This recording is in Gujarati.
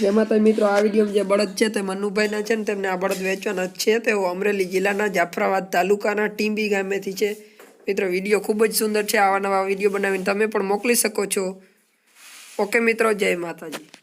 જેમાં તો મિત્રો આ વિડીયોમાં જે બળદ છે તે મનુભાઈના છે ને તેમને આ બળદ વેચવાના છે. તેઓ અમરેલી જિલ્લાના જાફરાબાદ તાલુકાના ટીંબી ગામેથી છે. મિત્રો વિડીયો ખૂબ જ સુંદર છે. આવા નવા વિડીયો બનાવીને તમે પણ મોકલી શકો છો. ઓકે મિત્રો, જય માતાજી.